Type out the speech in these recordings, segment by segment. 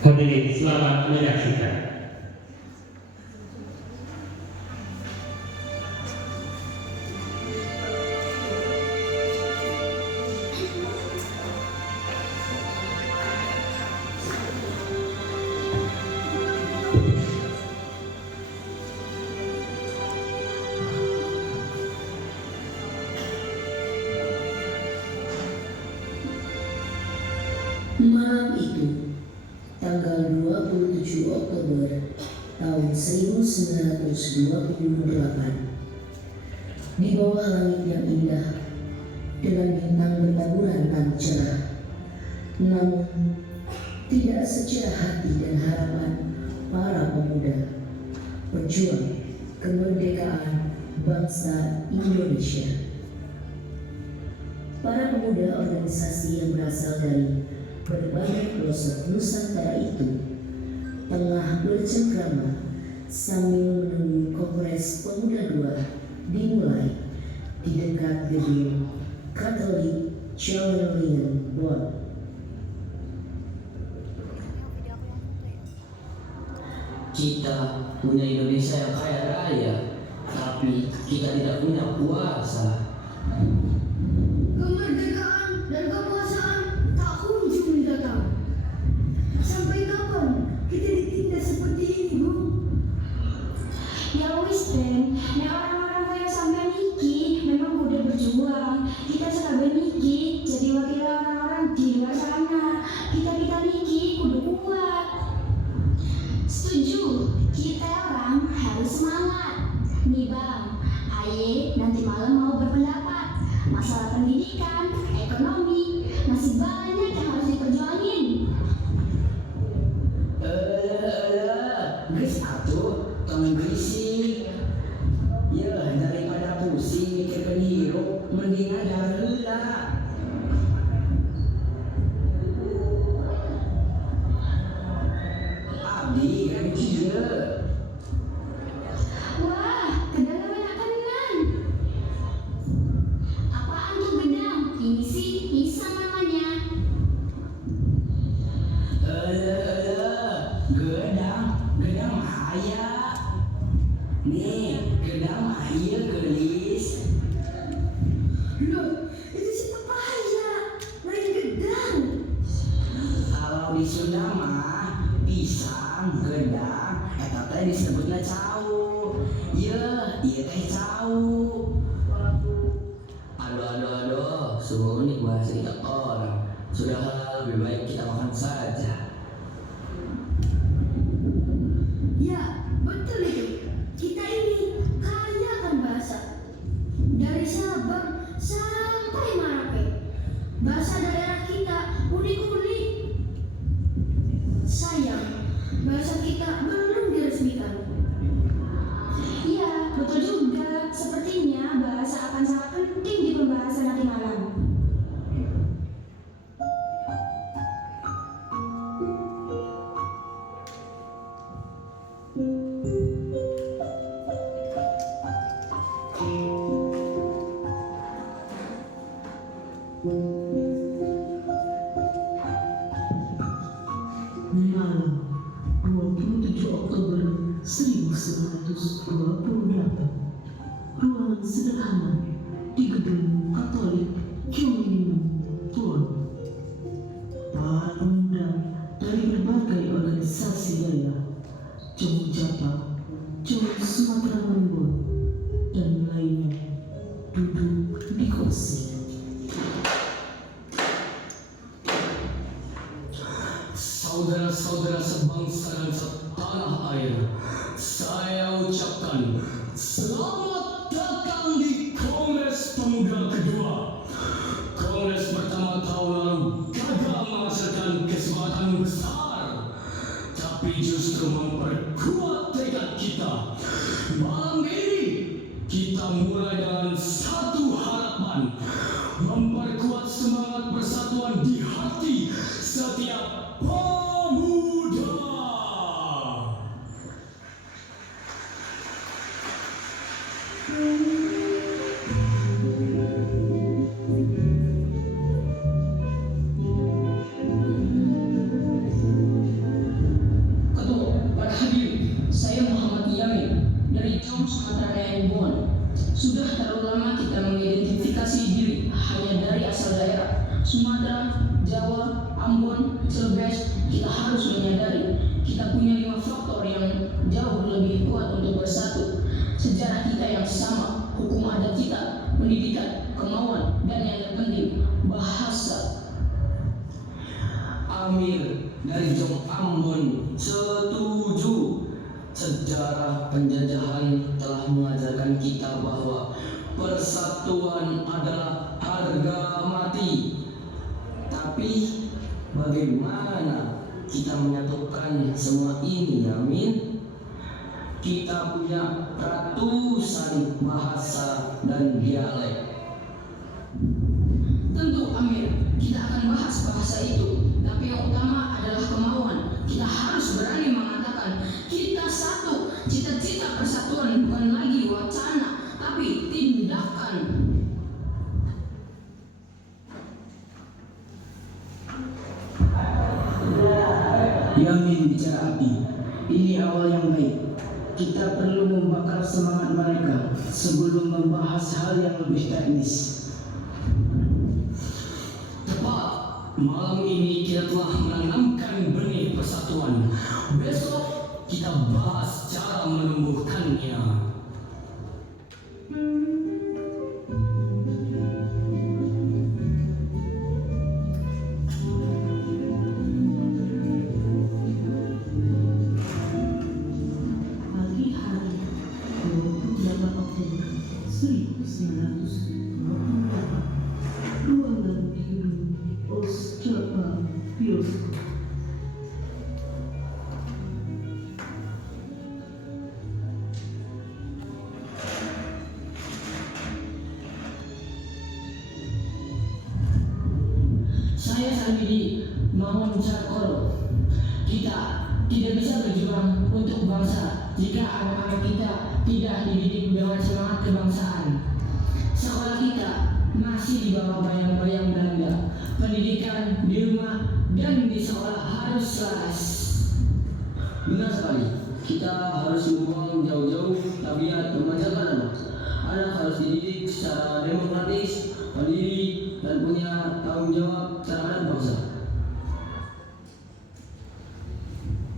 Hadirin selamat menyaksikan. Malam itu, tanggal 27 Oktober tahun 1928, di bawah langit yang indah dengan bintang bertaburan dan cerah, namun tidak secerah hati dan harapan para pemuda pejuang kemerdekaan bangsa Indonesia. Para pemuda organisasi yang berasal dari berbagai pelosok Nusantara itu tengah bercengkrama sambil menunggu Kongres Pemuda II dimulai di dekat gedung Katolik Charlemagne Bonn. Kita punya Indonesia yang kaya raya, tapi kita tidak punya puasa. Kemerdekaan dan kekuasaan tak kunjung datang. Sampai kapan kita ditindas seperti ini, Bu? Ya wis Ben, nek orang-orang kaya sampean iki memang udah berjuang. Kita sekalian iki jadi wakil orang-orang di luar sana. Kita niki kudu kuat. Setuju, kita orang harus semangat. Nih Bang, aye nanti malam mau berpendapat. Masalah pendidikan, ekonomi, masih banyak yang harus diperjuangin. Geus atuh, tong berisik. Ya, daripada pusing mikirkeun hirup, mendingan heula. Abdi kan ieu. Wah, kedalaman tenan. Apaan tuh gedang? Ini sih pisang namanya. Gedang mah aya. Nih, gedang mah ieu geulis. Loh, itu si pepaya, lain gedang. Kalau di Sunda mah pisang, gedang, eta teh disebutna cau. Ieu teh cau. Aduh, sungguh unik bahasa kita orang. Sudahlah, lebih baik kita makan saja. Ya, betul itu. Kita ini kaya akan bahasa. Dari Sabang sampai Merauke. Bahasa daerah kita unik-unik. Sayang, bahasa kita belum diresmikan. Iya, betul juga. Sepertinya bahasa akan sangat penting di pembahasan nanti malam. Malam 27 Oktober 1928, ruangan sederhana di gedung Katolik Charlemagne Bonn. Para pemuda dari berbagai organisasi daerah, Jong Japa, Jong Sumatera Lembon, dan lainnya duduk di kursi. Saudara-saudara sebangsa dan setanah air, saya ucapkan selamat datang di Kongres Pemuda kedua. Kongres pertama tahun lalu gagal menghasilkan kesempatan besar, tapi justru memperkuat tekad kita. Malam ini kita mulai dengan satu harapan, memperkuat semangat persatuan di hati setiap pemuda. Sudah terlalu lama kita mengidentifikasi diri hanya dari asal daerah Sumatera, Jawa, Ambon, Celebes. Kita harus menyadari kita punya 5 faktor yang jauh lebih kuat untuk bersatu. Sejarah kita yang sama, hukum adat kita, pendidikan, kemauan, dan yang terpenting, bahasa. Amir dari Jong Ambon setuju. Sejarah penjajahan telah mengajarkan kita bahwa persatuan adalah harga mati. Tapi bagaimana kita menyatukan semua ini, Amin? Kita punya ratusan bahasa dan dialek. Tentu Amir, kita akan bahas bahasa itu. Tapi yang utama adalah kemauan. Kita harus berani mengatakan kita satu. Cita-cita persatuan bukan lagi wacana, tapi tindakan. Yamin bicara api. Ini awal yang baik. Kita perlu membakar semangat mereka sebelum membahas hal yang lebih teknis. Tepat, malam ini kita telah menanamkan benih persatuan. Besok kita bahas cara menumbuhkannya. Pagi hari 28 Oktober 1928, ruangan di gedung Oscapa Bioskop. Saya Salmidi Mahmud Cakol. Kita tidak bisa berjuang untuk bangsa jika anak-anak kita tidak dididik dengan semangat kebangsaan. Sekolah kita masih di bawah bayang-bayang Belanda. Pendidikan di rumah dan di sekolah harus selaras. Benar sekali, kita harus membuang jauh-jauh tabiat memanjakan anak. Anak harus dididik secara demokratis, mandiri, dan punya tanggung jawab terhadap bangsa.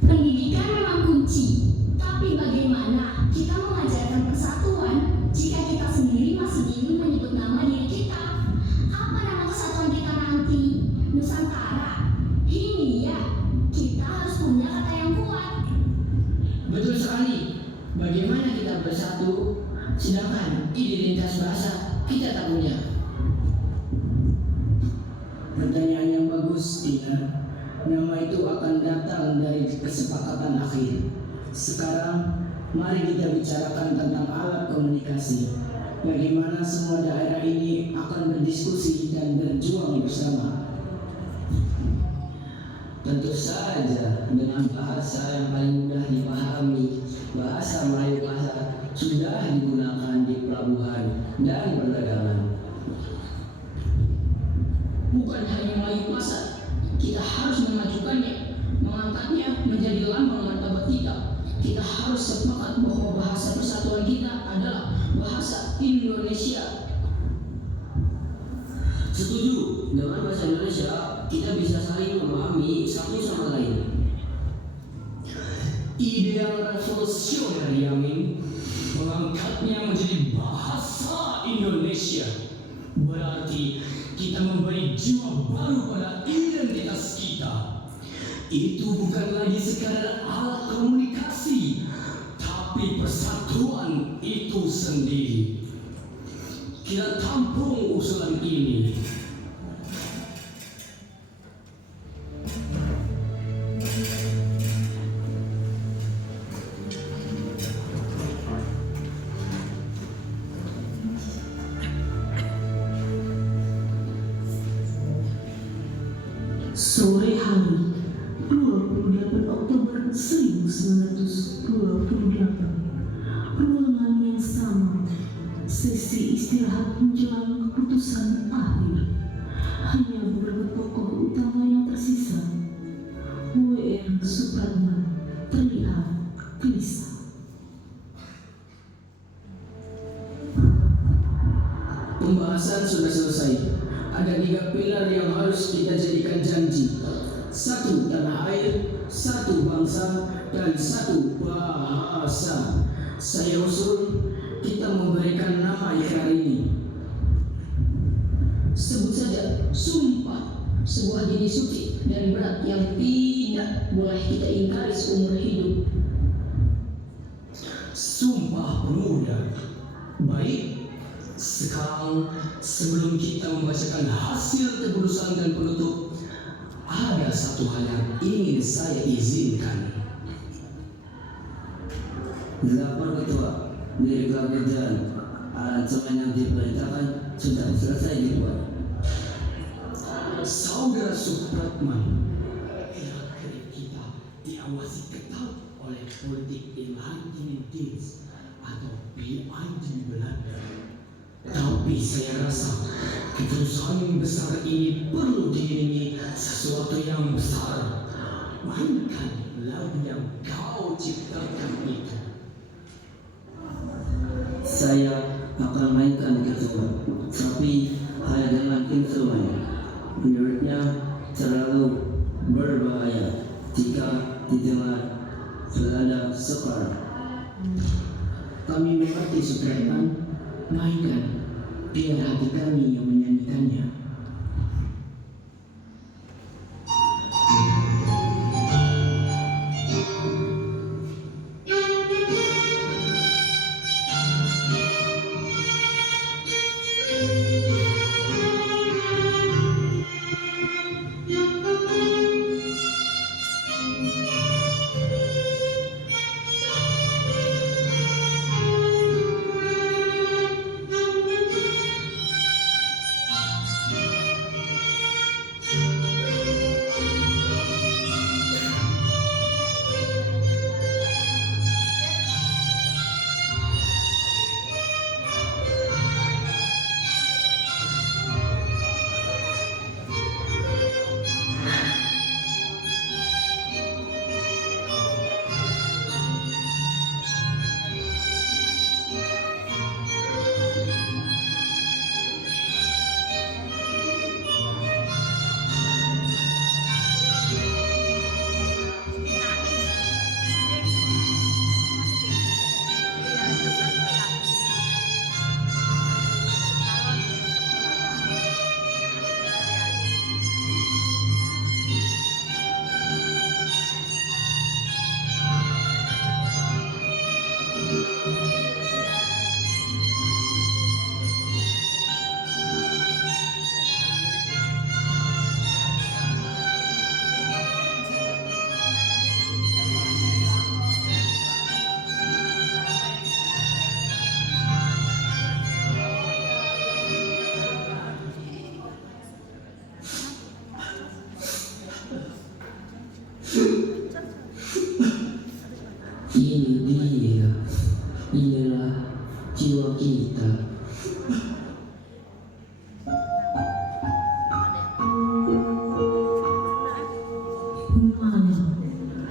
Pendidikan memang kunci, tapi bagaimana kita mengajarkan persatuan jika kita sendiri masih bingung menyebut nama diri kita? Apa nama kesatuan kita nanti? Nusantara. Ini ya, kita harus punya kata yang kuat. Betul sekali. Bagaimana kita bersatu sedangkan identitas bahasa kita tak punya? Pertanyaan yang bagus, Tina. Nama itu akan datang dari kesepakatan akhir. Sekarang, mari kita bicarakan tentang alat komunikasi. Bagaimana semua daerah ini akan berdiskusi dan berjuang bersama. Tentu saja dengan bahasa yang paling mudah dipahami. Bahasa Melayu Pasar sudah digunakan di pelabuhan dan perdagangan. Bukan hanya Melayu Pasar, kita harus memajukannya, mengangkatnya menjadi lambang martabat kita. Kita harus sepakat bahwa bahasa persatuan kita adalah bahasa Indonesia. Setuju, dengan bahasa Indonesia kita bisa saling memahami satu sama lain. Ide yang revolusioner, Yamin, mengangkatnya menjadi bahasa Indonesia. Berarti kita memberi jiwa baru pada identitas kita. Itu bukan lagi sekadar alat komunikasi, tapi persatuan itu sendiri. Kita tampung usulan ini. Sore hari 28 Oktober 1928, ruangan yang sama, sesi istirahat menjelang keputusan akhir. Hanya beberapa tokoh utama yang tersisa. W.R. Supratman terlihat gelisah. pembahasan sudah selesai. Ada 3 pilar yang harus kita jadikan janji. 1 tanah air, 1 bangsa, dan 1 bahasa. Saya usul kita memberikan nama ikrar ini. Sebut saja sumpah, sebuah jenis suci dan berat yang tidak boleh kita ingkari seumur hidup. Sumpah Pemuda. Baik, sekarang sebelum kita membacakan hasil keputusan dan penutup, ada satu hal yang ingin saya izinkan. Lapor Ketua, dari kerajaan, aransemen yang diperintahkan sudah selesai dibuat. Saudara Supratman, gerak-gerik kita diawasi ketat oleh politik Inlichtingendienst atau PID Belanda. Tapi saya rasa keputusan besar ini perlu diiringi sesuatu yang besar. Mainkan lagu yang kau ciptakan itu. Saya akan mainkan Ketua, tapi hanya dengan instrumen. Menurutnya terlalu berbahaya jika didengar Belanda sekar. Kami mengerti Supratman, mainkan, biar hati kami yang menyanyikannya. Inilah jiwa kita. Malam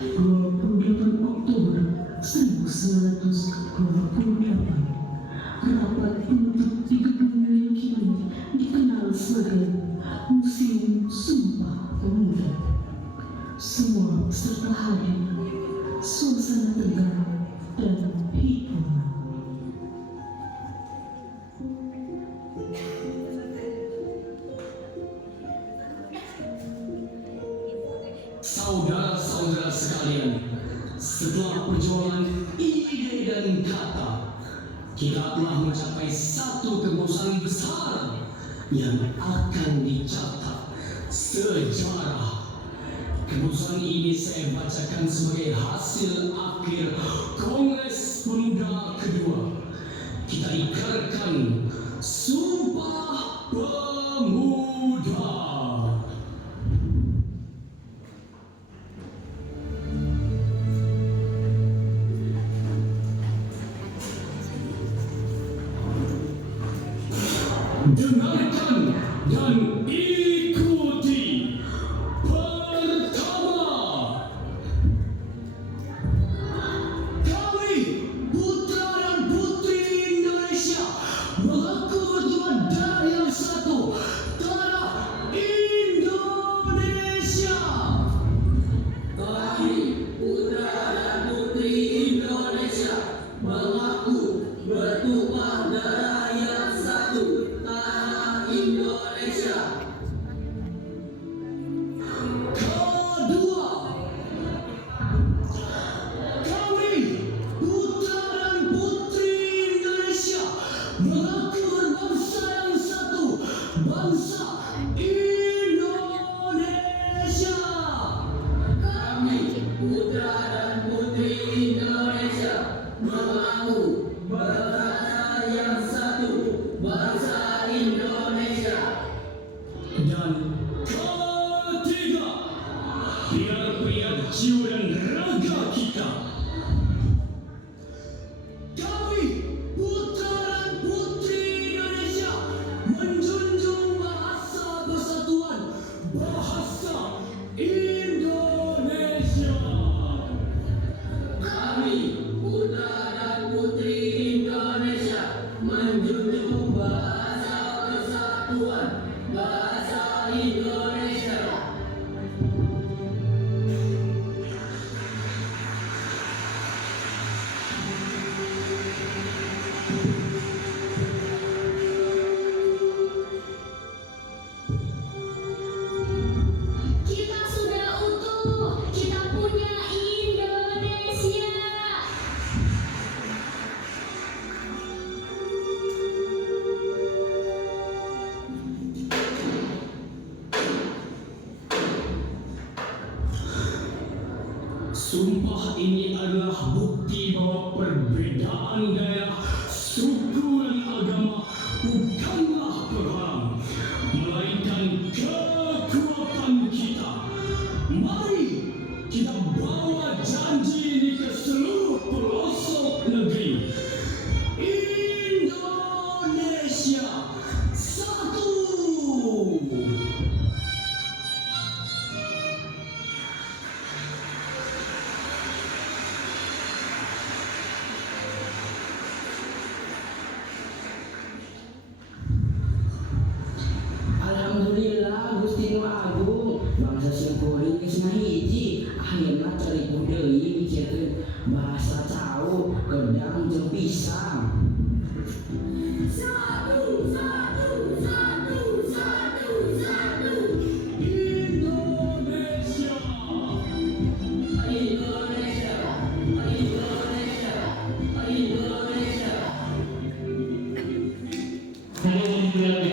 28 Oktober 1928, rapat untuk 30 kini dikenal sebagai Museum Sumpah Pemuda. Semua peserta hadir, suasana tegang dan hikmat. Saudara-saudara sekalian, setelah perjuangan ide dan kata, kita telah mencapai satu keputusan besar yang akan dicatat sejarah. Keputusan ini saya bacakan sebagai hasil akhir Kongres Pemuda kedua. Kita ikrarkan Sumpah Pemuda. Dengarkan dan ikuti. Pertama, kami putra dan putri Indonesia mengaku berjaya dari Sumpah ini adalah bukti bahwa perbedaan daerah, suku dan agama bukanlah perang, melainkan kekuatan kita. Mari kita bawa janji ini ke seluruh pelosok negeri. Indonesia satu. Alhamdulillah Gusti Nu Agung, bangsa simkuring geus ngahiji, akhirna cariku deui mikirkeun bahasa cau, gedang jeung pisang. Satu, satu, satu, satu, satu. Indonesia. Indonesia, Indonesia, Indonesia. Saya membuat